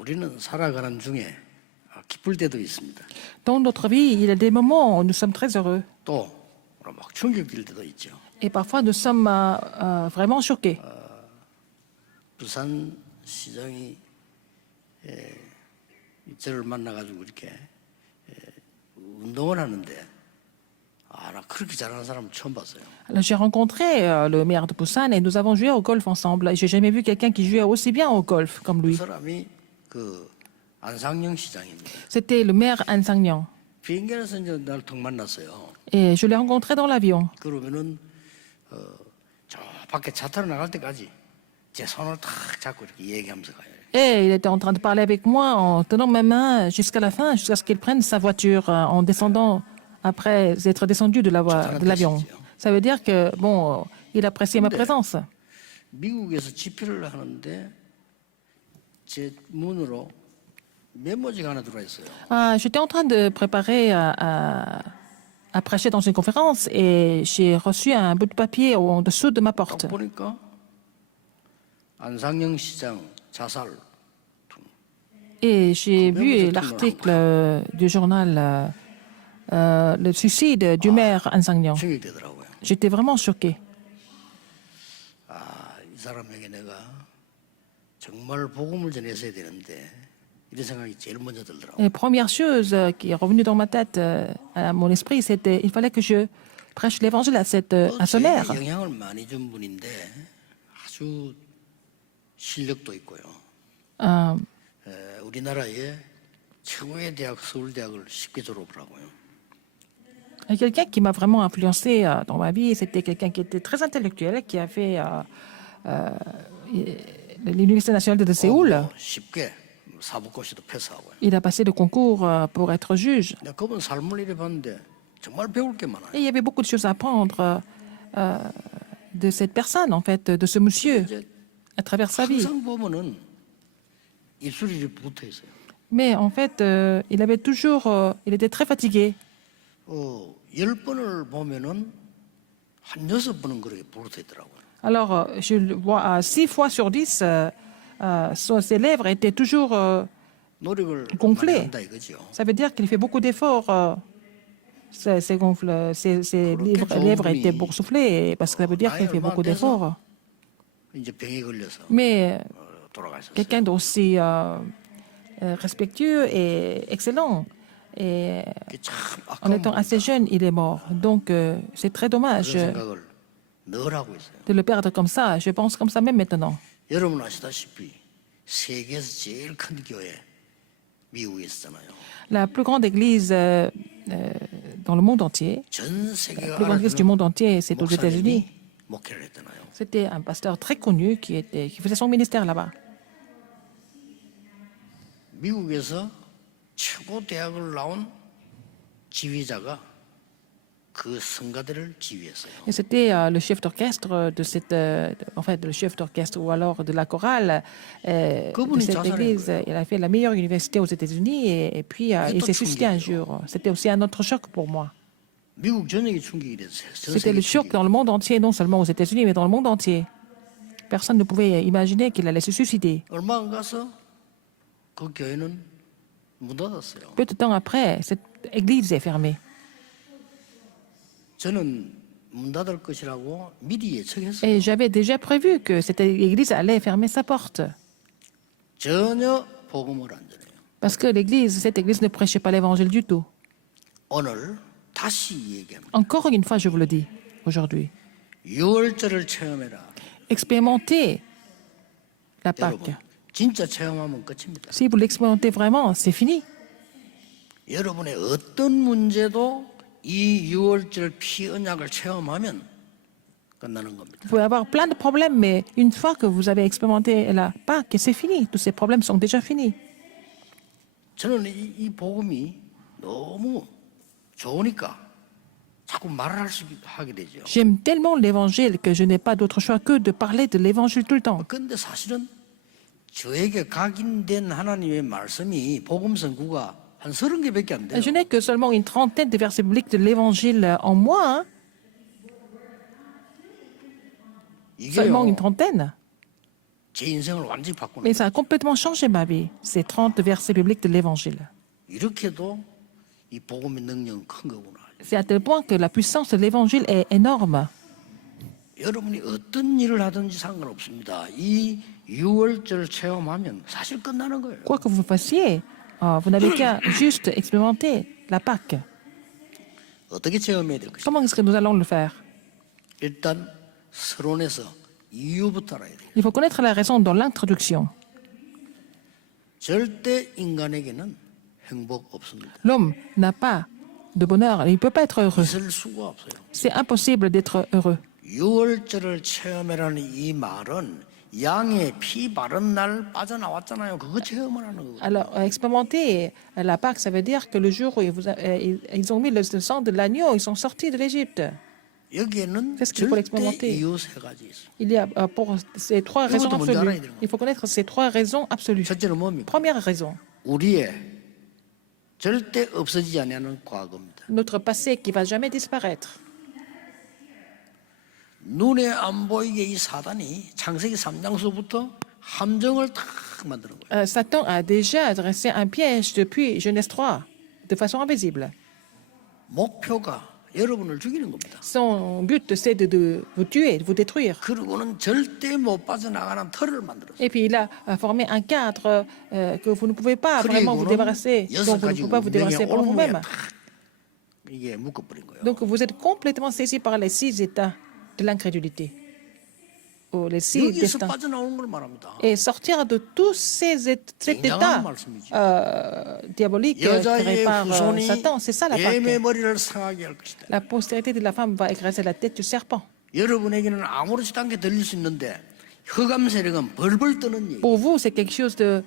우리는 살아가는 중에 기쁠 때도 있습니다. Dans notre vie, il y a des moments où nous sommes très heureux. 또 막 충격일 때도 있죠. Et parfois, nous sommes vraiment choqués. 부산 시장이 저를 만나가지고 이렇게 운동을 하는데 나 그렇게 잘하는 사람 처음 봤어요. Alors, j'ai rencontré le maire de Busan et nous avons joué au golf ensemble. Et j'ai jamais vu quelqu'un qui jouait aussi bien au golf comme 그 lui. 사람이 그 안상영 시장입니다. C'était le maire Han Sang-Niang. 비행기에서 이제 날 턱 만났어요. Et je l'ai rencontré dans l'avion. 그러면은 저 밖에 차 타러 나갈 때까지 제 손을 탁 잡고 이렇게 얘기하면서 가요. Et il était en train de parler avec moi en tenant ma main jusqu'à la fin, jusqu'à ce qu'il prenne sa voiture en descendant après être descendu de l'avion. Ça veut dire que, bon, il appréciait ma présence. 미국에서 집회를 하는데 제 문으로 메모지가 하나 들어와 있어요. J'étais en train de préparer à prêcher dans une conférence et j'ai reçu un bout de papier en dessous de ma porte. 딱 보니까 안상영 시장 자살. Et j'ai vu l'article du journal Le suicide du maire Han Sang-Niang. 충격되더라고요. J'étais vraiment choquée. 이 사람에게 내가 정말 복음을 전했어야 되는데 이런 생각이 제일 먼저 들더라고요. Et la première chose qui est revenue dans ma tête, à mon esprit, c'était il fallait que je prêche l'évangile à ce maire. 영향을 많이 준 분인데 아주 실력도 있고요. 우리나라의 최고의 대학 서울대학을 쉽게 졸업을 하고요. Et quelqu'un qui m'a vraiment influencé dans ma vie, c'était quelqu'un qui était très intellectuel, qui a fait l'Université nationale de Séoul. 쉽게 사법고시도 패스하고요. Il a passé le concours pour être juge. 내가 그분 삶을 이래 봤는데 정말 배울 게 많아요. Et il y avait beaucoup de choses à apprendre de cette personne, en fait, de ce monsieur, 이제 à travers sa vie. 항상 보면은 입술이 이렇게 붙어 있어요. Mais en fait, il avait toujours, il était très fatigué. 10번을 보면은 한 6번은 그렇게 붙어 있더라고요. Alors, je le vois 6 fois sur 10, ses lèvres étaient toujours 노력을 많이 gonflées. 한다 이거죠. Ça veut dire qu'il fait beaucoup d'efforts. Ses lèvres étaient boursouflées parce que ça veut dire qu'il fait beaucoup d'efforts. 이제 병에 걸려서 Mais 돌아가셨어요. quelqu'un d'aussi respectueux et excellent. Et 참 en 아까운 étant assez jeune, il est mort. Donc, c'est très dommage 그런 생각을 늘 하고 있어요. de le perdre comme ça. Je pense comme ça même maintenant. 여러분 아시다시피 세계에서 제일 큰 교회 미국에 있었잖아요. La plus grande église dans le monde entier, 전 la 세계가 plus grande église du monde entier, c'est aux États-Unis. 목사님이 목회를 했잖아요. C'était un pasteur très connu qui faisait son ministère là-bas. 미국에서 최고 대학을 나온 지휘자가 그 성가대를 지휘했어요. Et c'était le chef d'orchestre de cette, en fait, le chef d'orchestre ou alors de la chorale de cette église. Il a fait la meilleure université aux États-Unis et puis il s'est suicidé un jour. C'était aussi un autre choc pour moi. 미국 전역이 충격이 됐어요. 전 C'était le 세계 choc dans le monde entier, non seulement aux États-Unis, mais dans le monde entier. Personne ne pouvait imaginer qu'il allait se suicider. 얼마 안 가서 그 교회는 문 닫았어요. Peu de temps après, cette église est fermée. 저는 문 닫을 것이라고 미리 예측했어요. Et j'avais déjà prévu que cette église allait fermer sa porte. 전혀 복음을 안 전해요. Parce que cette église ne prêchait pas l'évangile du tout. 오늘 다시 얘기합니다. Encore une fois, je vous le dis aujourd'hui. 유월절을 체험해라. Expérimentez la 여러분, Pâque. 진짜 체험하면 끝입니다. Si vous l'expérimentez vraiment, c'est fini. 여러분의 어떤 문제도 이 유월절 피 언약을 체험하면 끝나는 겁니다. Vous pouvez avoir plein de problèmes, mais une fois que vous avez expérimenté la Pâque, c'est fini. Tous ces problèmes sont déjà finis. 저는 이 복음이 너무 좋으니까 자꾸 말을 하게 되죠. J'aime tellement l'évangile que je n'ai pas d'autre choix que de parler de l'évangile tout le temps. 그런데 사실은 저에게 각인된 하나님의 말씀이 복음 선구가 한 30개밖에 안 돼요. Je n'ai que seulement une trentaine de versets bibliques de l'évangile en moi. Seulement une trentaine. 제 인생을 완전히 바꾸는 Mais ça a complètement changé ma vie, ces 30 versets bibliques de l'Évangile. 이렇게도 이 복음의 능력은 큰 거구나. C'est à tel point que la puissance de l'Évangile est énorme. 여러분이 어떤 일을 하든지 상관없습니다. 이 6월절 체험하면 사실 끝나는 거예요. Quoi que vous fassiez, vous n'avez qu'à juste expérimenter la Pâque. 어떻게 체험해야 될 것인가? Comment est-ce que nous allons le faire? 일단 서론에서 이유부터 알아야 돼요. Il faut connaître la raison dans l'introduction. 절대 인간에게는 행복 없습니다. L'homme n'a pas de bonheur, il ne peut pas être heureux. 있을 수가 없어요. C'est impossible d'être heureux. 6월절을 체험해라는 이 말은 양의 피 바른 날 빠져나왔잖아요. 그거 체험을 하는 거거든요. Alors, expérimenter la Pâque, ça veut dire que le jour où ils ont mis le sang de l'agneau, ils sont sortis de l'Égypte. 여기에는 C'est ce qu'il faut 절대 l'expérimenter. 이유 세 가지 있어요. Il y a pour ces trois raisons 이것도 먼저 알아야 absolues. 되는 거예요. Il faut connaître ces trois raisons absolues. 첫째는 뭡니까? Première raison, 우리의 절대 없어지지 않는 과거입니다. notre passé qui va jamais disparaître. 눈에 안 보이게 이 사단이 창세기 3장서부터 함정을 탁 만드는 거예요. Satan a déjà dressé un piège depuis Genèse 3, de façon invisible. 목표가 여러분을 죽이는 겁니다. Son but, c'est de vous tuer, de vous détruire. 그리고는 절대 못 빠져나가는 틀을 만들었어요. Et puis il a formé un cadre que vous ne pouvez pas vraiment vous 그리고는 débarrasser, dont 여섯 vous ne 가지 pouvez pas vous débarrasser 운명의 par 올무에 vous-même. 탁 이게 묶어버린 거예요. Donc vous êtes complètement saisi par les 6 états de l'incrédulité, ou les 6 여기서 destins. 빠져나오는 걸 말합니다. Et sortir de tous cet 굉장한 état 말씀이죠. diabolique créé 여자의 par 후손이 Satan, c'est ça la 뱀의 Pâque. 머리를 상하게 할 것이다. La postérité de la femme va écraser la tête du serpent. 여러분에게는 아무렇지도 않게 들릴 수 있는데 흑암 세력은 벌벌 뜨는 얘기. Pour vous, c'est quelque chose de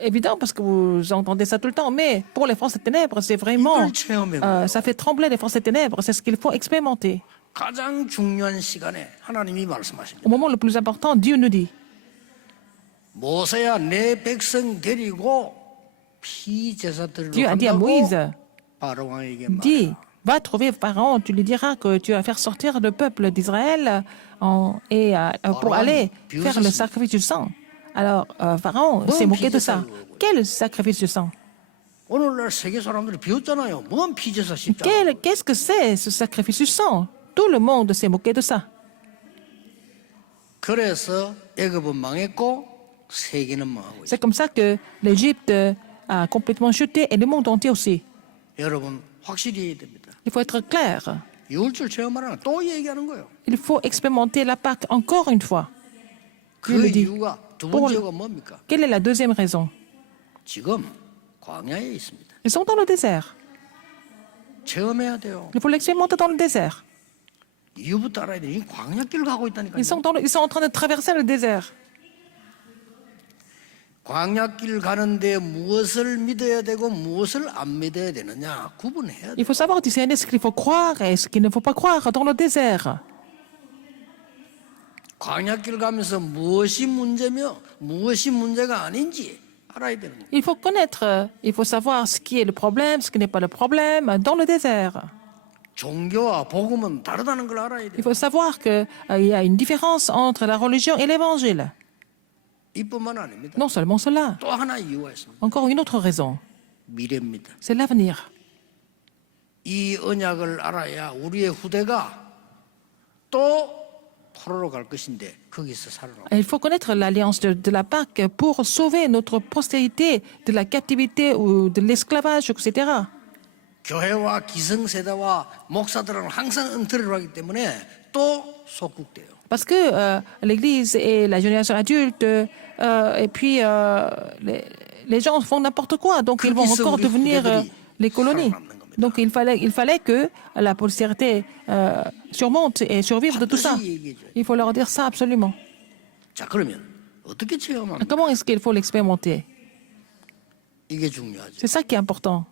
évident parce que vous entendez ça tout le temps, mais pour les forces des ténèbres, c'est vraiment, 이걸 체험해봐요. ça fait trembler les forces des ténèbres, c'est ce qu'il faut expérimenter. 가장 중요한 시간에 하나님이 말씀하십니다. Au moment le plus important, Dieu nous dit, 모세야 내 백성 데리고 피제사들로 Dieu a dit à Moïse, 간다고 바로왕에게 dis, 말해라. va trouver Pharaon, tu lui diras que tu vas faire sortir le peuple d'Israël pour aller faire le sacrifice du sang. Alors, Pharaon s'est moqué de ça. Quel sacrifice du sang? 오늘날 세계 사람들이 비웃잖아요. 뭔 피제사 십자가. Qu'est-ce que c'est ce sacrifice du sang? Tout le monde s'est moqué de ça. 그래서 애굽은 망했고 세계는 망하고 있어요. C'est comme ça que l'Égypte a complètement chuté et le monde entier aussi. 여러분 확실히 해야 됩니다. Il faut être clair. 6월절 체험하라는 또 얘기하는 거예요. Il faut expérimenter la Pâque encore une fois. 그 le dit. 이유가 두 번째 이유가 뭡니까? Quelle est la deuxième raison? 지금 광야에 있습니다. Ils sont dans le désert. 체험해야 돼요. Il faut l'expérimenter dans le désert. 이유부터 알아야 돼. 이 광야길 가고 있다니까요. Ils sont en train de traverser le désert. 광야길 가는데 무엇을 믿어야 되고 무엇을 안 믿어야 되느냐 구분해야 돼. Il faut savoir discerner ce qu'il faut croire et ce qu'il ne faut pas croire dans le désert. 광야길 가면서 무엇이 문제며 무엇이 문제가 아닌지 알아야 되는 거예요. Il faut connaître, il faut savoir ce qui est le problème, ce qui n'est pas le problème dans le désert. 종교와 복음은 다르다는 걸 알아야 Il 돼요. faut savoir qu'il y a une différence entre la religion et l'évangile. 이뿐만 아닙니다. Non seulement cela, 또 하나 이유가 있습니다. encore une autre raison, 미래입니다. c'est l'avenir. 이 언약을 알아야 우리의 후대가 또 포로로 갈 것인데 거기서 살아남아. Il faut connaître l'alliance de la Pâque pour sauver notre postérité de la captivité ou de l'esclavage, etc. 교회와 기성세대와 목사들은 항상 엉터리로 하기 때문에 또 속국돼요. Parce que l'Église et la génération adulte, et puis les gens font n'importe quoi, donc ils vont encore devenir les colonies. Donc il fallait que la postérité surmonte et survive de tout ça. Il faut leur dire ça absolument. 자 그러면 어떻게 체험합니까? Comment est-ce qu'il faut l'expérimenter? 이게 중요하죠. C'est ça qui est important.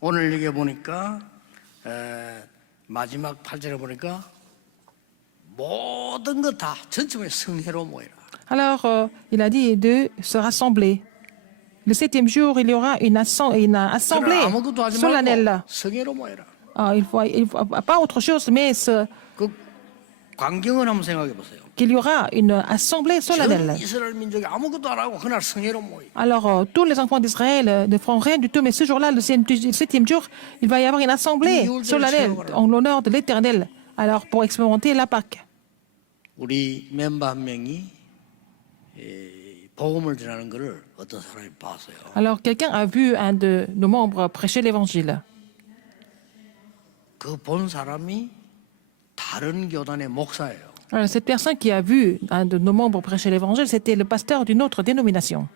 오늘 여기 보니까 마지막 8절에 보니까 모든 것 다 전체적으로 성회로 모여라. Alors, il a dit de se rassembler. Le 7e jour, il y aura une assemblée 아무것도 하지 solennelle. 말고 성회로 모여라. Il faut pas autre chose, mais 그 광경을 한번 생각해 보세요. qu'il y aura une assemblée solennelle. 전 이스라엘 민족이 아무것도 안 하고 그날 성회로 모여. Alors, tous les enfants d'Israël ne feront rien du tout, mais ce jour-là, le septième jour, il va y avoir une assemblée solennelle en l'honneur de l'Éternel. Alors, pour expérimenter la Pâque. 우리 멤버 한 명이 복음을 전하는 것을 어떤 사람이 봤어요. Alors, quelqu'un a vu un de nos membres prêcher l'Évangile. 그 본 사람이 다른 교단의 목사예요. Alors, cette personne qui a vu un de nos membres prêcher l'Évangile, c'était le pasteur d'une autre dénomination.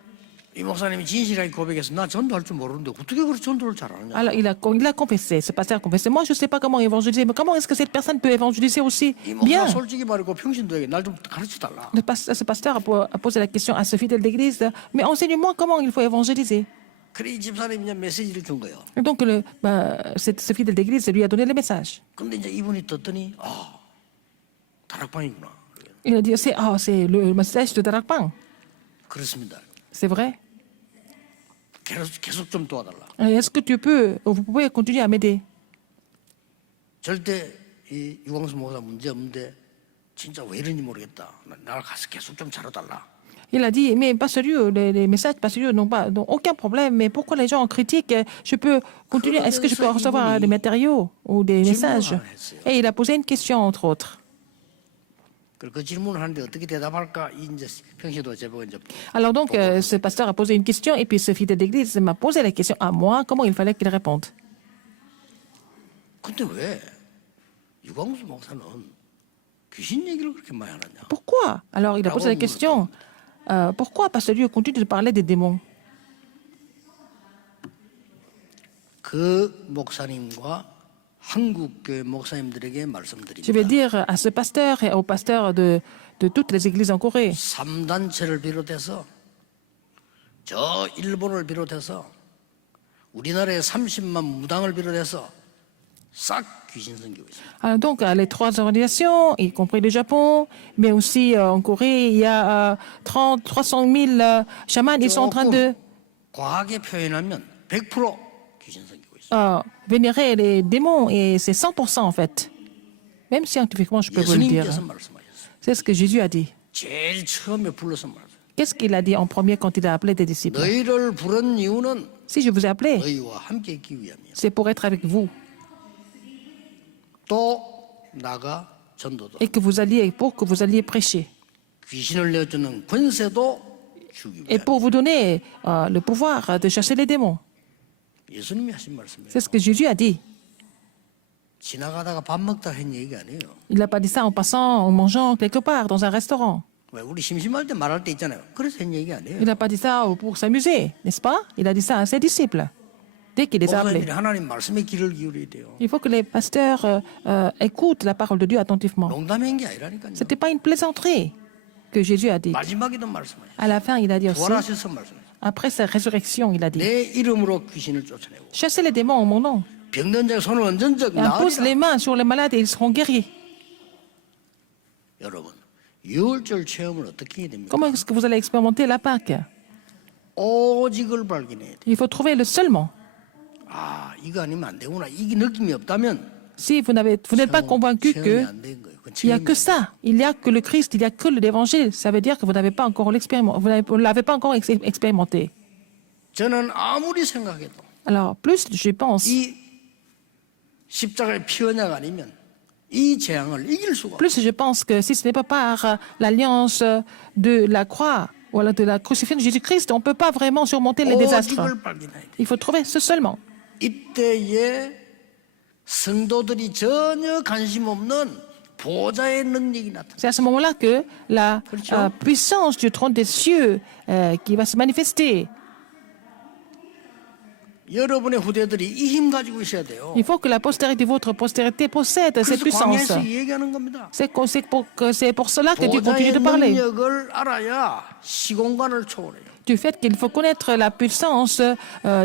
이 목사님이 진실하게 고백해서 나 전도할 줄 모르는데 어떻게 그렇게 전도를 잘하느냐. Alors, il a confessé, ce pasteur a confessé, moi je ne sais pas comment évangéliser, mais comment est-ce que cette personne peut évangéliser aussi 이 목사 bien? 솔직히 말하고 평신도에게 날 좀 가르쳐달라. Ce pasteur a posé la question à ce fidèle d'église, mais enseigne-moi comment il faut évangéliser. 그래 이 집사님이 이제 메시지를 준 거예요. Et donc, ce fidèle d'église lui a donné le message. 근데 이제 이분이 듣더니 다락방이구나. Il a dit, c'est le message de Darakpang. 그렇습니다. C'est vrai. 계속 좀 도와달라. Est-ce que vous pouvez continuer à m'aider? 절대 이 유광수 목사 문제 없는데 진짜 왜 이런지 모르겠다. 나를 가서 계속 좀 잘해달라. Il a dit, mais pas sérieux, les messages pas sérieux n'ont aucun problème, mais pourquoi les gens critiquent? Je peux continuer, est-ce que je peux recevoir des matériaux ou des messages? Et il a posé une question, entre autres. 그 질문을 하는데 어떻게 대답할까? 이제 평시도 제보가 이제. Alors donc, ce pasteur a posé une question, et puis ce fidèle d'église m'a posé la question à moi, comment il fallait qu'il réponde. 근데 왜 유광수 목사는 귀신 얘기를 그렇게 많이 하느냐? Pourquoi? Alors il a posé la question, pourquoi Pasteur Dieu continue de parler des démons? 그 목사님과 한국교회 목사님들에게 말씀드립니다. Je vais dire à ce pasteur et aux pasteurs de toutes les églises en Corée, 3단체를 비롯해서 저 일본을 비롯해서 우리나라의 30만 무당을 비롯해서 싹 귀신 섬기고 있습니다. alors donc les 3 organisations, y compris le Japon, mais aussi en Corée, il y a 300 000 chamans, ils sont en train de 과하게 표현하면 100% 귀신 섬기고 있습니다. vénérer les démons, et c'est 100% en fait. Même scientifiquement, je peux vous le dire. 예수님께서 말씀하셨어요. C'est ce que Jésus a dit. 제일 처음에 불러서 말했어요. Qu'est-ce qu'il a dit en premier quand il a appelé des disciples? 너희를 부른 이유는 Si je vous ai appelé, 너희와 함께 있기 위함이야. c'est pour être avec vous 또 나가 전도도 et pour que vous alliez prêcher 귀신을 내주는 권세도 주기 et 위함. pour vous donner le pouvoir de chasser les démons. 예수님이 하신 말씀이에요. C'est ce que Jésus a dit. 지나가다가 밥 먹다 한 얘기가 아니에요. Il n'a pas dit ça en passant, en mangeant quelque part dans un restaurant. 왜 우리 심심할 때 말할 때 있잖아요. 그래서 한 얘기 아니에요. Il n'a pas dit ça pour s'amuser, n'est-ce pas? Il a dit ça à ses disciples dès qu'il les a appelés. 목사님들이 하나님 말씀에 귀를 기울여야 돼요. Il faut que les pasteurs écoutent la parole de Dieu attentivement. 농담한 게 아니라니까요. Ce n'était pas une plaisanterie que Jésus a dit. 마지막에도 말씀하셨어요. À la fin, il a dit aussi, 부활하셔서 말씀하셨어요. après sa résurrection, il a dit, 내 이름으로 귀신을 쫓아내고 chassez les démons en mon nom. 병든 자의 손을 언전적 Et impose les 나으리라. mains sur les malades et ils seront guéris. 여러분, 유월절 체험을 어떻게 해야 됩니까? Comment est-ce que vous allez expérimenter la Pâque? 오직을 발견해야 돼. Il faut trouver le seulement. 아, 이거 아니면 안 되구나. 이게 느낌이 없다면 Si vous n'êtes pas convaincu 체험이 que 안 된 거예요. 그건 il n'y a 체험이 que ça, il n'y a que le Christ, il n'y a que l'évangile, ça veut dire que vous n'avez pas encore vous ne l'avez pas encore expérimenté. 저는 아무리 생각해도 Alors, plus je pense, 이 십자가의 피 언약 아니면 이 재앙을 이길 수가 없어요. plus je pense que si ce n'est pas par l'alliance de la croix ou alors de la crucifixion de Jésus-Christ, on ne peut pas vraiment surmonter les désastres. 오직을 발견해야 돼. Il faut trouver ce seulement. 이때에 성도들이 전혀 관심 없는 보좌의 능력이 나타나. C'est à ce moment-là que la puissance du trône des cieux qui va se manifester. 여러분의 후대들이 이 힘 가지고 있어야 돼요. Il faut que la postérité, votre postérité possède cette 그래서 puissance. 광야에서 얘기하는 겁니다. C'est pour cela que Dieu 보좌의 continue de parler. 능력을 알아야 시공간을 초월해요. Du fait qu'il faut connaître la puissance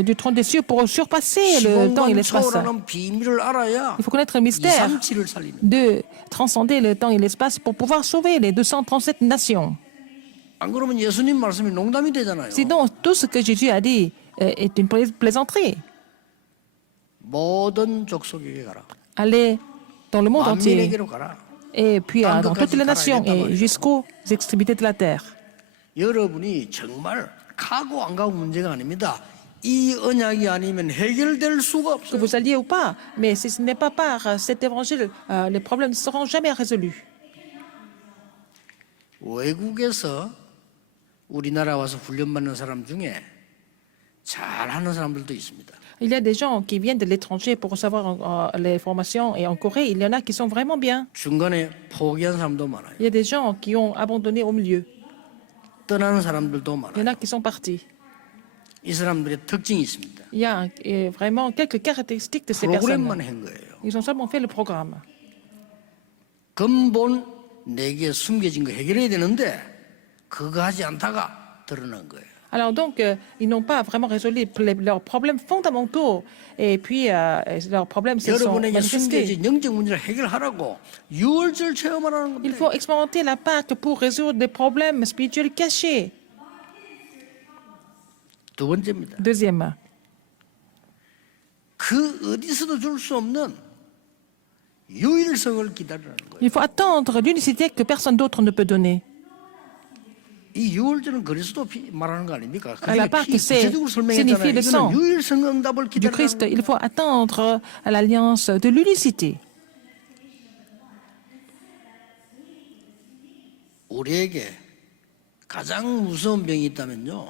du trône des cieux pour surpasser le temps et 시공간 l'espace. 초월하는 비밀을 알아야 Il faut connaître le mystère 237을 살리는. de transcender le temps et l'espace pour pouvoir sauver les 237 nations. 안 그러면 예수님 말씀이 농담이 되잖아요. Sinon, tout ce que Jésus a dit est une plaisanterie. 모든 족속에게 가라. Allez dans le monde entier. 만민에게로 가라. et puis dans toutes les nations et jusqu'aux extrémités de la terre. 여러분이 정말 가고 안 가고 문제가 아닙니다. 이 언약이 아니면 해결될 수가 Que 없어요. vous alliez ou pas, mais si ce n'est pas par cet évangile, les problèmes ne seront jamais résolus. 외국에서 우리나라 와서 훈련받는 사람 중에 잘하는 사람들도 있습니다. Il y a des gens qui viennent de l'étranger pour recevoir les formations et en Corée, il y en a qui sont vraiment bien. 중간에 포기한 사람도 많아요. Il y a des gens qui ont abandonné au milieu. 떠나는 사람들도 Il y en 많아요. a qui sont partis. 이 사람들의 특징이 있습니다. Il y a vraiment quelques caractéristiques de ces personnes. 프로그램만 한 거예요. Ils ont seulement fait le programme. 근본 내게 숨겨진 거 해결해야 되는데 그거 하지 않다가 드러난 거예요. Alors donc, ils n'ont pas vraiment résolu leurs problèmes fondamentaux et puis leurs problèmes se sont 여러분에게 manifestés. 숨겨진 영적 문제를 해결하라고 유월절 체험하라는 Il 겁니다. faut expérimenter la Pâque pour résoudre des problèmes spirituels cachés. 두 번째입니다. Deuxième, 그 어디서도 줄 수 없는 유일성을 기다리라는 거예요. il faut attendre l'unicité que personne d'autre ne peut donner. 이 유월절은 그리스도 말하는 거 아닙니까? La Pâque, c'est 구체적으로 signifie 설명했잖아요. le sang 이거는 유일성 응답을 du Christ. 기다리라는 거예요. Il faut attendre à l'alliance de l'unicité. 우리에게 가장 무서운 병이 있다면요,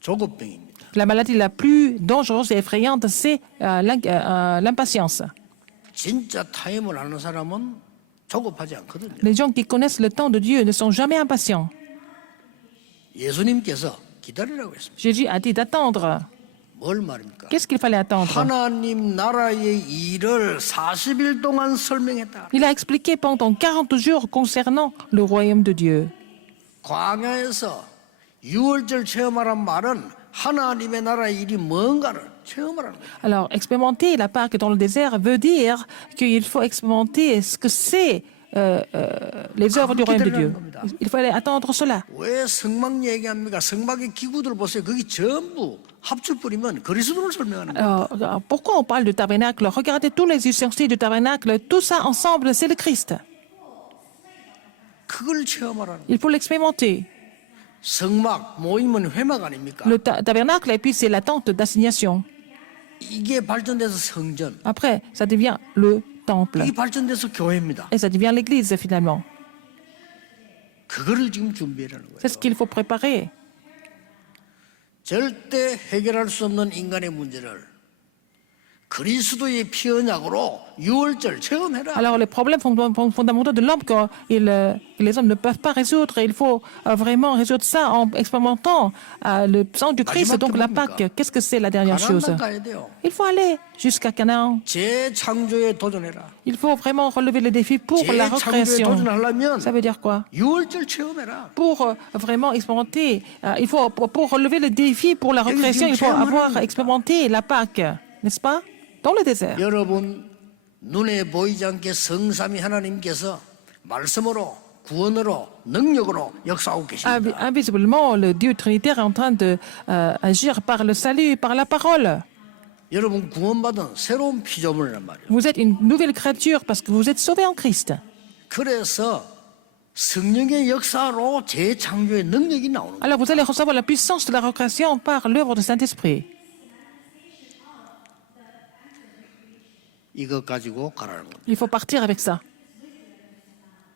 조급병입니다. La maladie la plus dangereuse et effrayante, c'est l'impatience. 진짜 타임을 아는 사람은 조급하지 않거든요. Les gens qui connaissent le temps de Dieu ne sont jamais impatients. 예수님께서 기다리라고 했습니다. Jésus a dit d'attendre. 뭘 말입니까? Qu'est-ce qu'il fallait attendre? 하나님 나라의 일을 40일 동안 설명했다. Il a expliqué pendant 40 jours concernant le royaume de Dieu. 광야에서 유월절 체험하란 말은 하나님의 나라의 일이 뭔가를 체험하라는 거예요. Alors, expérimenter la Pâque dans le désert veut dire qu'il faut expérimenter ce que c'est les œuvres du royaume de Dieu. Il fallait attendre cela. 왜 성막 얘기합니까? 성막의 기구들 보세요. 거기 전부 합쳐 뿌리면 그리스도를 설명하는 거예요. Alors, pourquoi on parle du tabernacle? Regardez tous les ustensiles du tabernacle, tout ça ensemble, c'est le Christ. 그걸 체험하라는 거예요. Il faut l'expérimenter. 성막 모임은 회막 아닙니까? Le tabernacle, et puis c'est la tente d'assignation. 이게 발전돼서 성전, Après, ça devient le temple. 이게 발전돼서 교회입니다. Et ça devient l'église, finalement. 그거를 지금 준비하라는 거예요. C'est ce qu'il faut préparer. 절대 해결할 수 없는 인간의 문제를 그리스도의 피 언약으로 유월절 체험해라. Alors, les problèmes fondamentaux de l'homme que les hommes ne peuvent pas résoudre, il faut vraiment résoudre ça en expérimentant le sang du Christ, donc la Pâque. Qu'est-ce que c'est la dernière chose? 가나안 가야 돼요. Il faut aller jusqu'à Canaan. 재창조에 도전해라. Il faut vraiment relever le défi pour la 재창조에 recréation. 도전하려면 Ça veut dire quoi? 유월절 체험해라. Pour vraiment expérimenter, il faut, pour relever le défi pour la recréation, il faut avoir expérimenté la Pâque, n'est-ce pas? Dans le désert. 여러분 눈에 보이지 않게 성삼위 하나님께서 말씀으로 구원으로 능력으로 역사하고 계십니다. Invisiblement, le Dieu Trinitaire est en train d'agir par le salut, par la parole. 여러분 구원받은 새로운 피조물이란 말이에요. Vous êtes une nouvelle créature parce que vous êtes sauvé en Christ. 그래서 성령의 역사로 재창조의 능력이 나오는 거예요. Alors vous allez recevoir la puissance de la recréation par l'œuvre du Saint-Esprit. 이것 가지고 가라는 겁니다. Il faut partir avec ça.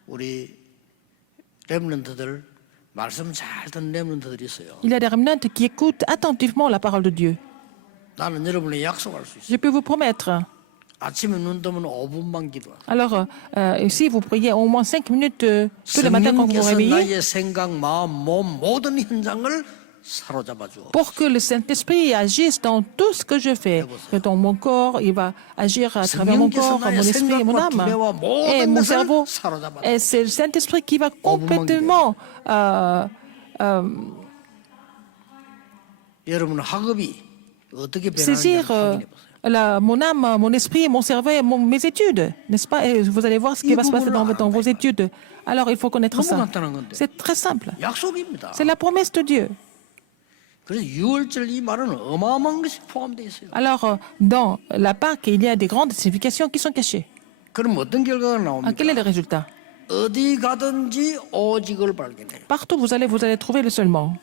우리 렘넌트들 말씀 잘 듣는 렘넌트들이 있어요. Il y a des remnants qui écoutent attentivement la parole de Dieu. 나는 여러분에 약속할 수 있어요. Je peux vous promettre. 아침에 눈 뜨면 5분만 기도하라. Alors, si vous priez au moins 5 minutes tous les matins quand vous vous 성령께서 réveillez, 나의 생각, 마음, 몸 모든 현장을 사로잡아 주어. pour que le Saint-Esprit agisse dans tout ce que je fais, que dans mon corps, il va agir à travers mon corps, mon esprit et mon âme, et mon cerveau. Et c'est le Saint-Esprit qui va complètement 여러분 학업이 어떻게 변하는지 saisir 확인해 보세요. mon âme, mon esprit, mon cerveau et mes études, n'est-ce pas? Et vous allez voir ce qui va se passer dans vos études. Alors, il faut connaître ça. C'est très simple. 약속입니다. C'est la promesse de Dieu. 그래서 유월절 이 말은 어마어마한 것이 포함되어 있어요. Alors, dans la Pâque, il y a des grandes significations qui sont cachées. 그럼 어떤 결과가 Ah, 나옵니까? quel est le résultat? 어디 가든지 오직을 발견해요. Partout où vous allez trouver le seulement.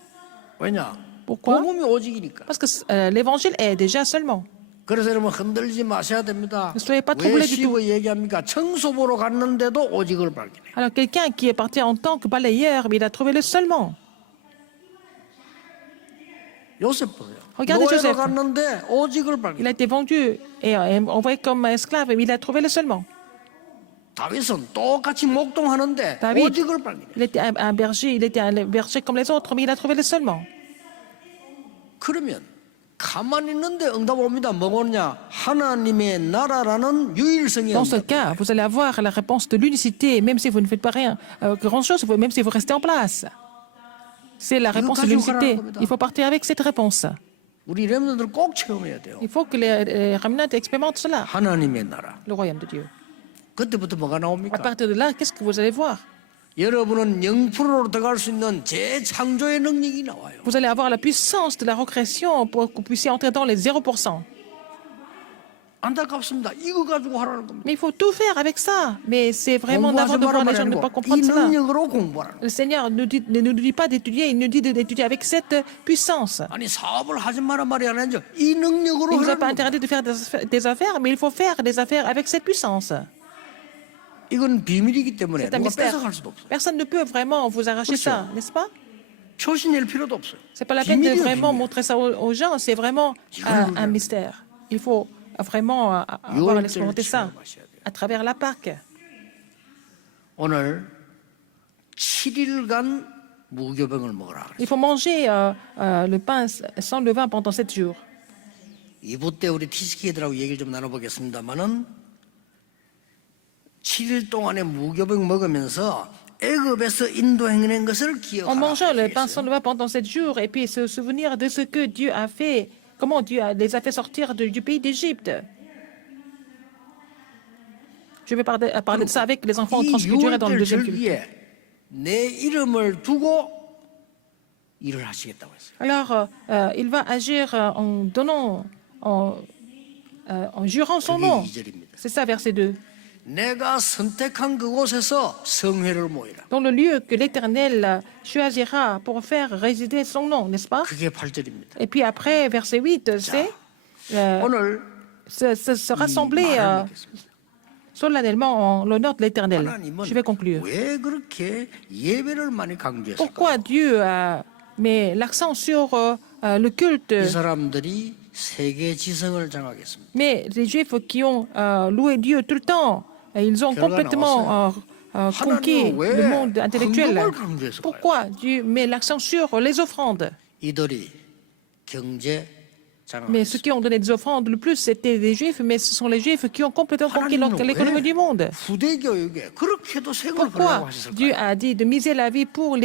왜냐? Pourquoi? 복음이 오직이니까. Parce que l'évangile est déjà seulement. 그래서 여러분 흔들리지 마셔야 됩니다. Ne soyez pas 왜 troublés du tout. 시브 얘기합니까? 청소 보러 갔는데도 오직을 발견해요. Alors quelqu'un qui est parti en tant que balayeur, mais il a trouvé le seulement. 요셉 보세요. Regardez 노예로 Joseph. 갔는데 오직을 Il 발견해요. a été vendu et envoyé comme esclave, mais il a trouvé le seulement. 다윗은 똑같이 목동하는데 David, 오직을 발견해요. il était un berger comme les autres, mais il a trouvé le seulement. 그러면 가만히 있는데 응답 옵니다. 뭐냐? 하나님의 나라라는 유일성이 Dans ce 응답. cas, vous allez avoir la réponse de l'unicité, même si vous ne faites pas rien, grand-chose, même si vous restez en place. C'est la réponse de l'unicité. Il faut partir avec cette réponse. 우리 렘넌트들 꼭 체험해야 돼요. Il faut que les remnants expérimentent cela, 하나님의 나라. le royaume de Dieu. 그때부터 뭐가 À 나옵니까? partir de là, qu'est-ce que vous allez voir? 여러분은 0%로 들어갈 수 있는 재창조의 능력이 나와요. Vous allez avoir la puissance de la recréation pour que vous puissiez entrer dans les 0%. 안타깝습니다. 이거 가지고 하라는 겁니다. Mais il faut tout faire avec ça. Mais c'est vraiment 공부하지 d'abord de voir 말란 les 말이 gens ne pas 아니고 이 comprendre cela. 능력으로 공부하라는 Le Seigneur ne nous dit pas d'étudier, il nous dit d'étudier avec cette puissance. 거예요. 아니 사업을 하지 마란 말이 아니죠. 이 능력으로 Il ne vous a 하라는 pas 겁니다. interdit de faire des affaires, mais il faut faire des affaires avec cette puissance. 이건 비밀이기 때문에 C'est un 누가 mystère. 뺏어갈 수도 없어요. Personne ne peut vraiment vous arracher ça, n'est-ce pas? 표시낼 필요도 없어요. C'est pas la peine de 비밀이에요, vraiment 비밀. montrer ça aux gens, c'est vraiment un mystère. Il faut vraiment avoir expérimenté ça à travers la Pâque. 오늘 7일간 무교병을 먹으라. Il faut manger le pain sans levain pendant 7 jours. 2부 때 우리 티스키들하고 얘기를 좀 나눠보겠습니다만은 7일 동안에 무교병 먹으면서 애굽에서 인도행한 것을 En 기억하라. mangeant le pain sans levain pendant 7 jours et puis se souvenir de ce que Dieu a fait, comment Dieu les a fait sortir du pays d'Égypte. Je vais parler de ça avec les enfants 이 transculturels dans le 6월절 deuxième culte. 절기에 내 이름을 두고 일을 하시겠다고 했어요. Alors, il va agir en donnant, en jurant son 그게 nom. 2절입니다. C'est ça, verset 2. 내가 선택한 그곳에서 성회를 모이라. Dans le lieu que l'Éternel choisira pour faire résider son nom, n'est-ce pas? 그게 8절입니다. Et puis après, verset 8, c'est 오늘 se rassembler 말을 믿겠습니다. solennellement en l'honneur de l'Éternel. 하나님은 Je vais conclure. 왜 그렇게 예배를 많이 강조했을까? Pourquoi Dieu met l'accent sur le culte? 이 사람들이 세계 지성을 장악했습니다. Mais les Juifs qui ont loué Dieu tout le temps, ils ont complètement conquis le monde intellectuel. Pourquoi Dieu met l'accent sur les offrandes? 이들이 경제 Mais ceux 장악했습니다. qui ont donné des offrandes le plus, c'était les Juifs, mais ce sont les Juifs qui ont complètement conquis l'économie du monde. 후대 교육에 그렇게도 세금을 벌라고 Pourquoi Dieu 하셨을까요? a dit de miser la vie pour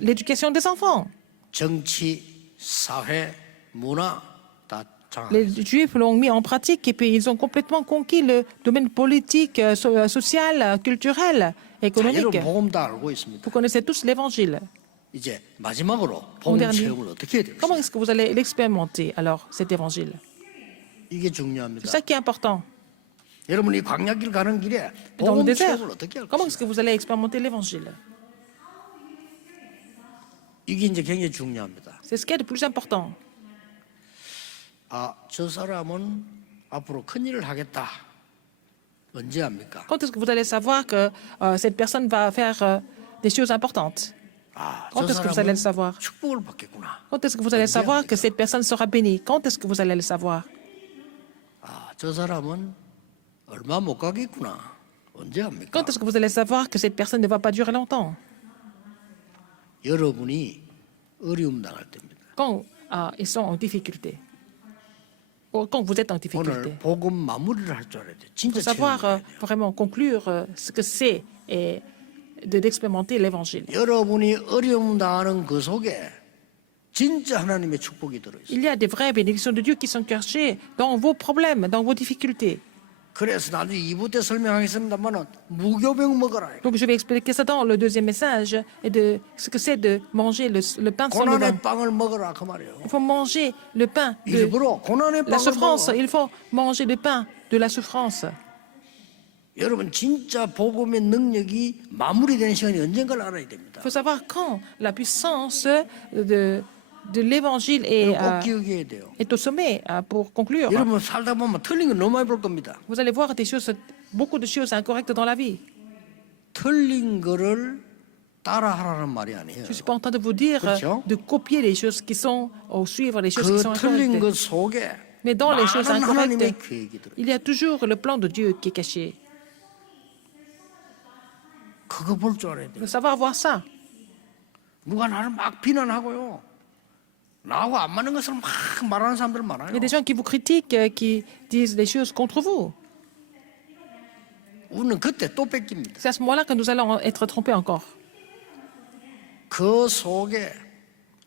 l'éducation des enfants? 정치, 사회, 문화 다 장악. Les Juifs l'ont mis en pratique et puis ils ont complètement conquis le domaine politique, social, culturel, 자, économique. 여러분 복음 다 알고 있습니다. Vous connaissez tous l'évangile. 이제 마지막으로 En 복음 dernier, 체험을 어떻게 해야 comment 되겠습니까? est-ce que vous allez l'expérimenter alors, cet évangile? 이게 C'est 중요합니다. ça qui est important. 여러분이 광야길 가는 길에 Dans le 복음 désert, 체험을 어떻게 할 comment est-ce 것인가? que vous allez expérimenter l'évangile? 이게 이제 굉장히 중요합니다. C'est ce qui est le plus important. 아, 저 사람은 앞으로 큰 일을 하겠다. 언제 합니까? Quand est-ce que vous allez savoir que cette personne va faire des choses importantes? 아, Quand 저 est-ce que vous allez le 사람은 savoir? 축복을 받겠구나. Quand est-ce que vous allez savoir que cette personne sera bénie? Quand est-ce que vous allez le savoir? 아, 저 사람은 얼마 못 가겠구나. 언제 합니까? Quand est-ce que vous allez savoir que cette personne ne va pas durer longtemps? 여러분이 어려움 당할 때입니다. Quand ils sont en difficulté. Ou quand vous êtes en difficulté. 오늘 복음 마무리를 할 줄 알아야 돼. Il 진짜 faut savoir 체험해야 돼. vraiment conclure ce que c'est et d'expérimenter l'évangile. 여러분이 어려움 당하는 그 속에 진짜 하나님의 축복이 들어있어요. Il y a des vraies bénédictions de Dieu qui sont cachées dans vos problèmes, dans vos difficultés. 그래서 나중에 2부 때 설명하겠습니다만은 무교병 먹어라. Donc je vais expliquer ça dans le deuxième message et de ce que c'est de manger le pain sans levain. 고난의 빵을 먹어라 그 말이에요. Il faut manger le pain de 일부러 고난의 la 빵을 souffrance. 먹어. Il faut manger le pain de la souffrance. 여러분 진짜 복음의 능력이 마무리되는 시간이 언젠가를 알아야 됩니다. Il faut savoir quand la puissance de l'évangile est, 꼭 기억해야 돼요. est au sommet pour conclure. 여러분 살다 보면 틀린 거 너무 많이 볼 겁니다. Vous allez voir des choses, beaucoup de choses incorrectes dans la vie. 틀린 거를 따라하라는 말이 아니에요. Je ne suis pas en train de vous dire 그렇죠? de copier les choses qui sont, ou suivre les choses qui 그 sont 틀린 것 incorrectes. 속에 Mais dans les choses 많은 하나님의 incorrectes, 계획이 들어요. il y a toujours le plan de Dieu qui est caché. 그거 볼 줄 알아야 Il 돼요. faut savoir voir ça. 누가 나를 막 비난하고요. 나하고 안 맞는 것을 막 말하는 사람들 많아요. Il y a des gens qui vous critiquent, qui disent des choses contre vous. 우리는 그때 또 뺏깁니다. C'est à ce moment-là que nous allons être trompés encore. 그 속에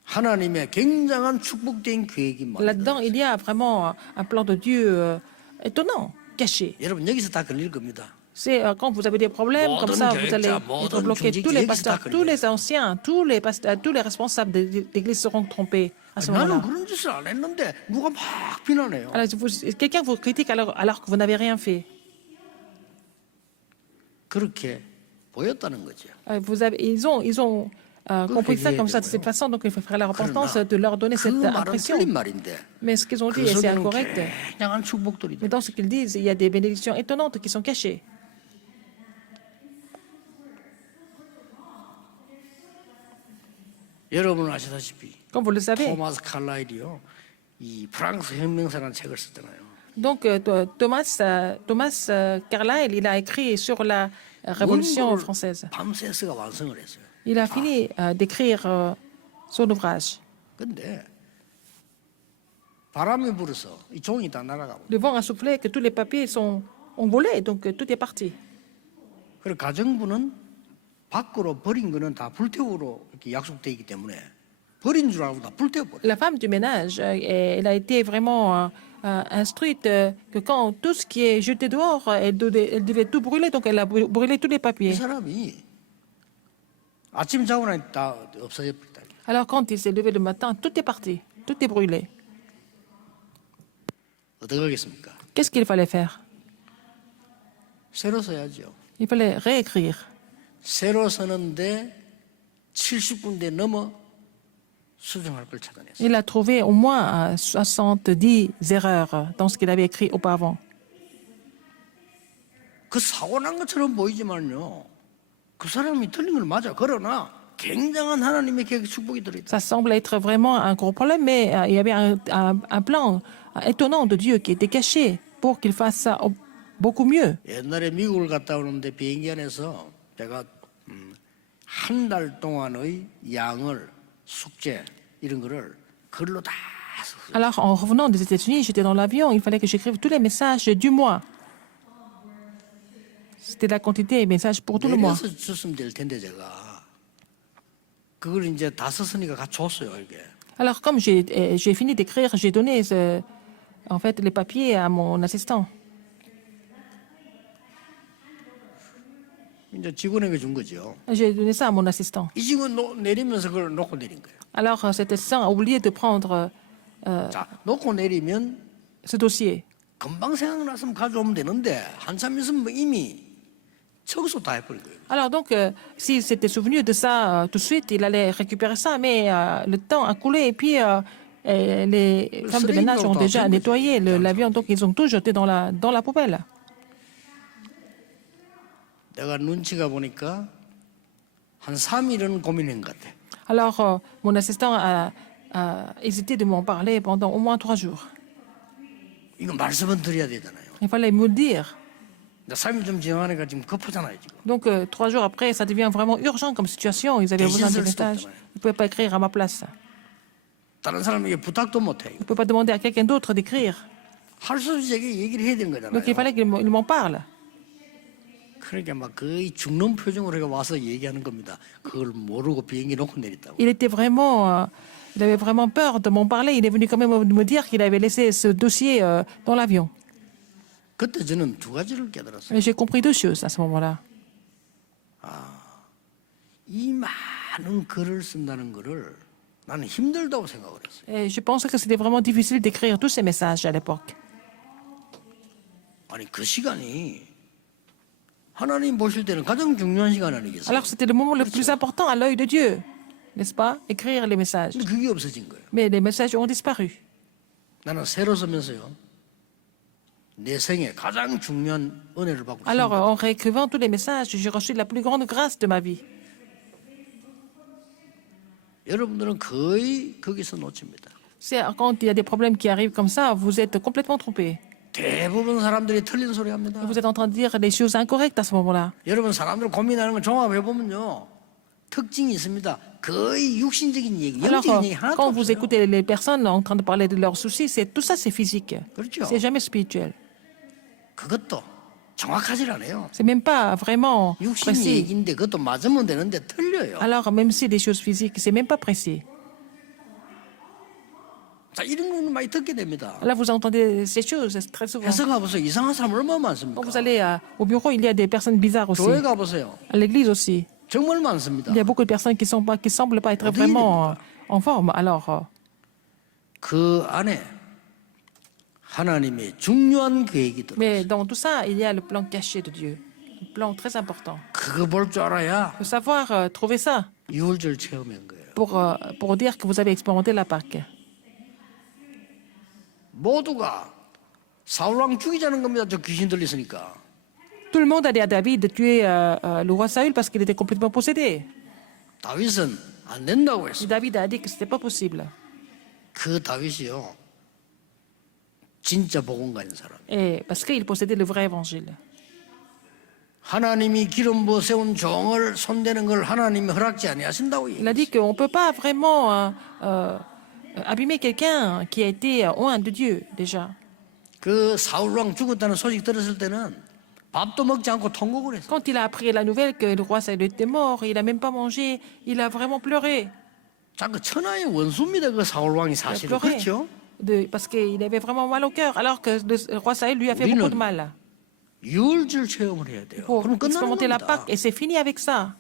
하나님의 굉장한 축복된 계획이 많아요. Là-dedans, il y a vraiment un plan de Dieu étonnant, caché. 여러분 여기서 다 걸릴 겁니다. C'est quand vous avez des problèmes comme ça, vous allez être bloqués. Tous les pasteurs, tous les anciens, tous les pasteurs, tous les responsables d'église seront trompés à ce 나는 moment-là. 그런 짓을 안 했는데 누가 막 비난해요. Alors, quelqu'un vous critique alors que vous n'avez rien fait. 그렇게 보였다는 거죠. Ils ont compris ça comme ça, de cette façon, donc il faut faire la repentance de leur donner 그 cette 말은 impression. 틀린 말인데 Mais ce qu'ils ont 그 dit, c'est 속에는 incorrect. 굉장한 축복들이 Mais 있다. dans ce qu'ils disent, il y a des bénédictions étonnantes qui sont cachées. 여러분은 아시다시피 Comme vous le savez. 토마스 칼라일이요 이 프랑스 혁명사라는 책을 썼잖아요. Donc, Thomas Carlyle, il a écrit sur la Révolution 원고를 française. 밤새서가 완성을 했어요. Il a fini d'écrire son ouvrage. 근데 바람이 불어서 이 종이 다 날아가고 Le vent a soufflé, que tous les papiers ont volé, donc tout est parti. 그리고 가정부는 밖으로 버린 거는 다 불태우로 이렇게 약속돼 있기 때문에 버린 줄 알고 다 불태워버려. La femme du ménage, elle a été vraiment instruite que quand tout ce qui est jeté dehors, elle devait tout brûler, donc elle a brûlé tous les 이 papiers. 사람이 아침 자고 나니 다 없어져 버렸다. Alors quand il s'est levé le matin, tout est parti, tout est brûlé. 어떻게 하겠습니까? Qu'est-ce qu'il fallait faire? 새로 써야죠. Il fallait réécrire. 새로 쓰는데 70군데 넘어 수정할 걸 찾아냈어요. Il a trouvé au moins 70 erreurs dans ce qu'il avait écrit auparavant. 그 사고 난 것처럼 보이지만요. 그 사람이 틀린 걸 맞아. 그러나 굉장한 하나님의 계획 축복이 들어있다. Ça semble être vraiment un gros problème, mais il y avait un plan étonnant de Dieu qui était caché pour qu'il fasse ça beaucoup mieux. 옛날에 미국을 갔다 오는데 비행기 안에서 제가 한 달 동안의 양을 숙제 이런 거를 글로 다 썼어요. Alors, en revenant des États-Unis, j'étais dans l'avion, il fallait que j'écrive tous les messages du mois. C'était la quantité des messages pour tout le mois. 내려서 썼으면 될 텐데 제가 그걸 이제 다 썼으니까 같이 줬어요 이게. Alors, comme j'ai fini d'écrire, j'ai donné en fait les papiers à mon assistant. 이제 직원에게 준 거죠. J'ai donné ça à mon assistant. 이 직원 내리면서 그걸 놓고 내린 거예요. Alors, cet assistant a oublié de prendre 자, 놓고 내리면 ce dossier. 금방 생각났으면 가져오면 되는데 한참 있으면 뭐 이미 적어서 다 해버린 거예요. Alors donc, s'il s'était souvenu de ça tout de suite, il allait récupérer ça, mais le temps a coulé et puis les femmes de ménage ont déjà nettoyé l'avion, donc ils ont tout jeté dans la poubelle. 내가 눈치가 보니까 한 3일은 고민한 것 같아. Alors, mon assistant a hésité de m'en parler pendant au moins 3 jours. 이거 말씀은 드려야 되잖아요. Il fallait me le dire. 3일 좀 지나가니까 지금 급하잖아요 지금. Donc, 3 jours après, ça devient vraiment urgent comme situation. Ils avaient besoin de messages. Ils ne pouvaient pas écrire à ma place. 다른 사람에게 부탁도 못 해요. Ils ne pouvaient pas demander à quelqu'un d'autre d'écrire. 할 수 없이 제게 얘기를 해야 되는 Donc, il 거잖아요. fallait qu'il m'en parle. 그러니까 막 거의 죽는 표정으로 해가 와서 얘기하는 겁니다. 그걸 모르고 비행기 놓고 내렸다고. Il avait vraiment peur de m'en parler. Il est venu quand même me dire qu'il avait laissé ce dossier dans l'avion. 그때 저는 두 가지를 깨달았어요. Et j'ai compris 2 choses à ce moment-là. 이 많은 글을 쓴다는 거를 나는 힘들다고 생각을 했어요. Et je pense que c'était vraiment difficile d'écrire tous ces messages à l'époque. 아니 그 시간이 하나님 보실 때는 가장 중요한 시간 아니겠어요? Alors c'était le moment le plus important à l'œil de Dieu, n'est-ce pas? Écrire les messages. 근데 그게 없어진 거예요. Mais les messages ont disparu. 나는 새로 서면서요. 내 생에 가장 중요한 은혜를 받고 Alors 있습니다. en réécrivant tous les messages, j'ai reçu la plus grande grâce de ma vie. 여러분들은 거의 거기서 놓칩니다. C'est quand il y a des problèmes qui arrivent comme ça, vous êtes complètement trompé. 대부분 사람들이 틀린 소리 합니다. Vous êtes en train de dire des choses incorrectes à ce moment-là. 여러분 사람들 고민하는 걸 종합해 보면요. 특징이 있습니다. 거의 육신적인 얘기, Alors, 영적인 얘기 하나도 quand vous 없어요. écoutez les personnes en train de parler de leurs soucis, tout ça, c'est physique. 그렇죠. C'est jamais spirituel. 그것도 정확하질 않아요. C'est même pas vraiment 육신 précis. 얘기인데 그것도 맞으면 되는데 틀려요. Alors, même si des choses physiques, c'est même pas précis. 자, 이런 거는 많이 듣게 됩니다. Là, vous entendez ces choses très souvent. 회사 가보세요. 이상한 사람 얼마나 Quand 많습니까? vous allez au bureau, il y a des personnes bizarres aussi. 교회 가보세요. À l'église aussi. 정말 많습니다. Il y a beaucoup de personnes qui semblent pas être 어디 vraiment en forme. Alors, 그 안에 하나님의 중요한 계획이 들어. mais dans tout ça, il y a le plan caché de Dieu. Un plan très important. 그거 볼 줄 알아야 Il faut savoir trouver ça 유월절 체험한 거예요. pour dire que vous avez expérimenté la Pâque. 모두가 사울왕 죽이자는 겁니다. 저 귀신 들렸으니까. Tout le monde a dit à David de tuer le roi Saül parce qu'il était complètement possédé. 다윗은 안 된다고 Et 했어. David a dit que ce n'était pas possible. 그 다윗이요. 진짜 복음 가진 사람. Et parce qu'il possédait le vrai évangile. 하나님이 기름 부어 세운 종을 손대는 걸 하나님이 허락지 아니하신다고 Il a dit qu'on ne peut pas vraiment abîmer quelqu'un qui a été oint de Dieu déjà. 그 사울왕 죽었다는 소식 들었을 때는 밥도 먹지 않고 통곡을 했어. Quand il a appris la nouvelle que le roi Saül était mort, il n'a même pas mangé, il a vraiment pleuré. 자, 그 천하의 원수입니다. 그 사울왕이 Il a 사실은 pleuré 그렇죠. parce qu'il avait vraiment mal au cœur, alors que le roi Saül lui a fait beaucoup de mal. 유월절 체험을 해야 돼요. Pour 그럼 끝나는 expérimenter la 겁니다. Pâque, et c'est fini avec ça.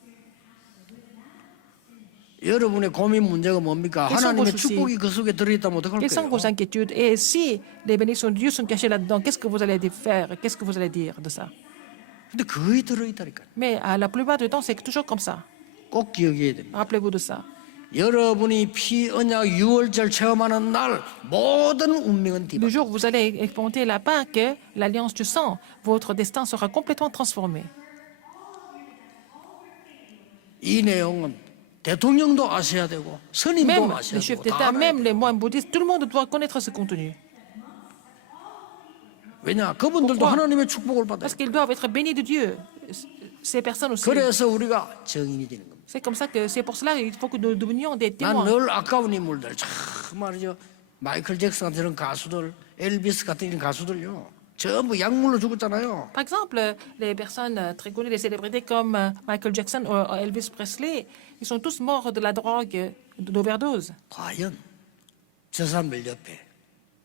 여러분의 고민 문제가 뭡니까? Quels sont 하나님의 vos soucis? 축복이 그 속에 들어있다면 어떡할 Quelles sont 거예요? vos inquiétudes? Et si les bénédictions de Dieu sont cachées là-dedans, qu'est-ce que vous allez faire? Qu'est-ce que vous allez dire de ça? 근데 거의 들어있다니까요. Mais la plupart du temps, c'est toujours comme ça. 꼭 기억해야 됩니다. Rappelez-vous de ça. 여러분이 피 언약 유월절 체험하는 날 모든 운명은 Le 뒤바뀌어요. jour où vous allez expérimenter la Pâque, l'alliance du sang, votre destin sera complètement transformé. 이 내용은 대통령도 아셔야 되고 스님도 Même 아셔야 les chefs 되고 다 d'État, 알아야 même 돼요. les moines bouddhistes, tout le monde doit connaître ce contenu. 왜냐? 그분들도 pourquoi? 하나님의 축복을 받아요. Parce qu'ils doivent être bénis de Dieu. Ces personnes aussi. 그래서 우리가 증인이 되는 겁니다. C'est comme ça que c'est pour cela qu'il faut que nous devenions des 난 témoins. 늘 아까운 인물들 참 말이죠. 마이클 잭슨 같은 이런 가수들, 엘비스 같은 이런 가수들요. 전부 약물로 죽었잖아요. Par exemple, les personnes très connues, les célébrités comme Michael Jackson ou Elvis Presley, ils sont tous morts de la drogue, de l'overdose. 과연 저 사람들 옆에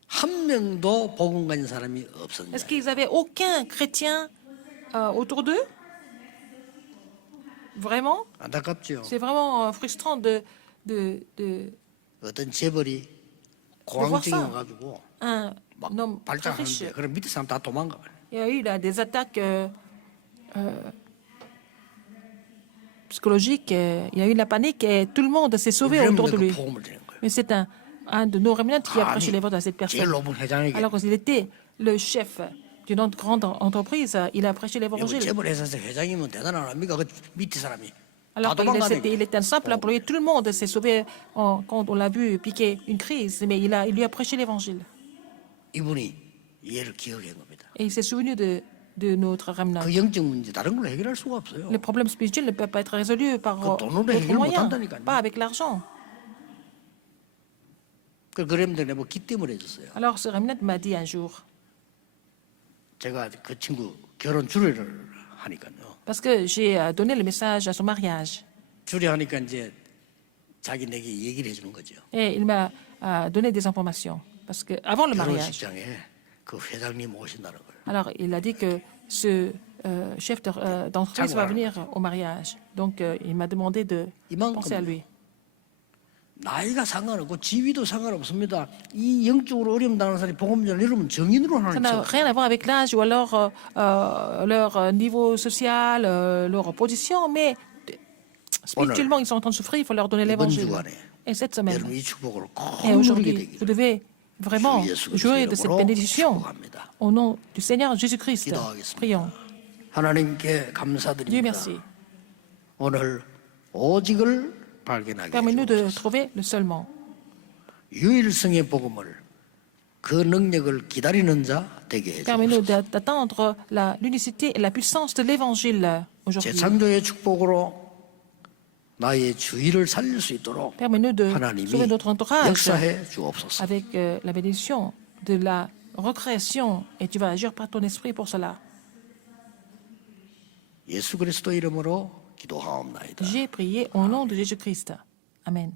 한 명도 복음 가진 사람이 없었냐? Est-ce qu'ils avaient aucun chrétien autour d'eux? Vraiment? 안타깝죠. C'est vraiment frustrant de 어떤 재벌이 voir ça. 공황증이어가지고 un homme très 발작하는데 riche. 그럼 밑에 사람 다 도망가. Il y a eu là, des attaques psychologiques, il y a eu la panique et tout le monde s'est sauvé autour de 그 lui. 복음을 드리는 거예요. Mais c'est un de nos remnants qui a prêché 아니, l'évangile à cette 제일 personne. 높은 회장에게 Alors qu'il était le chef d'une autre grande entreprise, il a prêché 여기 l'évangile. 재벌 회사에서 회장이면 대단한 겁니까? 그 밑에 사람이 다 Alors qu'il 도망가네. il était un simple employé, tout le monde s'est sauvé quand on l'a vu piquer une crise, mais il lui a prêché l'évangile. 이분이 얘를 기억한 겁니다. Et il s'est souvenu de notre remnant. 그 영적 문제 다른 걸로 해결할 수가 없어요. Les problèmes spirituels ne peuvent pas être résolus par 그 돈으로 d'autres 해결 moyens, 못한다니까요. pas avec l'argent. 그 그림들 내가 기뜸을 해줬어요. Alors ce remnant m'a dit un jour, 제가 그 친구 결혼 주례를 하니까요. parce que j'ai donné le message à son mariage, 주례하니까 이제 자기 내게 얘기를 해주는 거죠. et il m'a donné des informations, parce que avant le mariage, 결혼식장에 그 회장님 오신다는 걸. alors il a dit que ce chef d'entreprise va venir au mariage, donc il m'a demandé de 이만큼 penser à lui. 나이가 상관없고 지위도 상관없습니다. 이 영적으로 어려움 당하는 사람이 복음 전을 이러면 정인으로 Ça 하나님 n'a 채워. rien à voir avec l'âge ou alors leur niveau social, leur position, mais spirituellement, ils sont en train de souffrir, il faut leur donner 이번 l'évangile. 주간에 Et cette 여러분 semaine, 이 축복을 et 꼭 누리게 aujourd'hui, 되기를 vous devez vraiment 주 예수 jouer 그리스도 de cette 이름으로 bénédiction 축복합니다. au nom du Seigneur Jésus-Christ. 기도하겠습니다. Prions. 하나님께 Dieu 감사드립니다. merci. 오늘 오직을 발견하게 Permets-nous de 해주옵소서. trouver le seulement. 유일성의 복음을 그 능력을 기다리는 자 되게 Permets-nous 해주옵소서. d'attendre l'unicité et la puissance de l'évangile aujourd'hui. 재창조의 축복으로 나의 주의를 살릴 수 있도록 Permets-nous de 하나님이 sauver notre entourage 역사해 주옵소서. avec la bénédiction de la recréation et tu vas agir par ton esprit pour cela. 예수 그리스도 이름으로 기도하옵나이다. J'ai prié au nom de Jésus-Christ. Amen.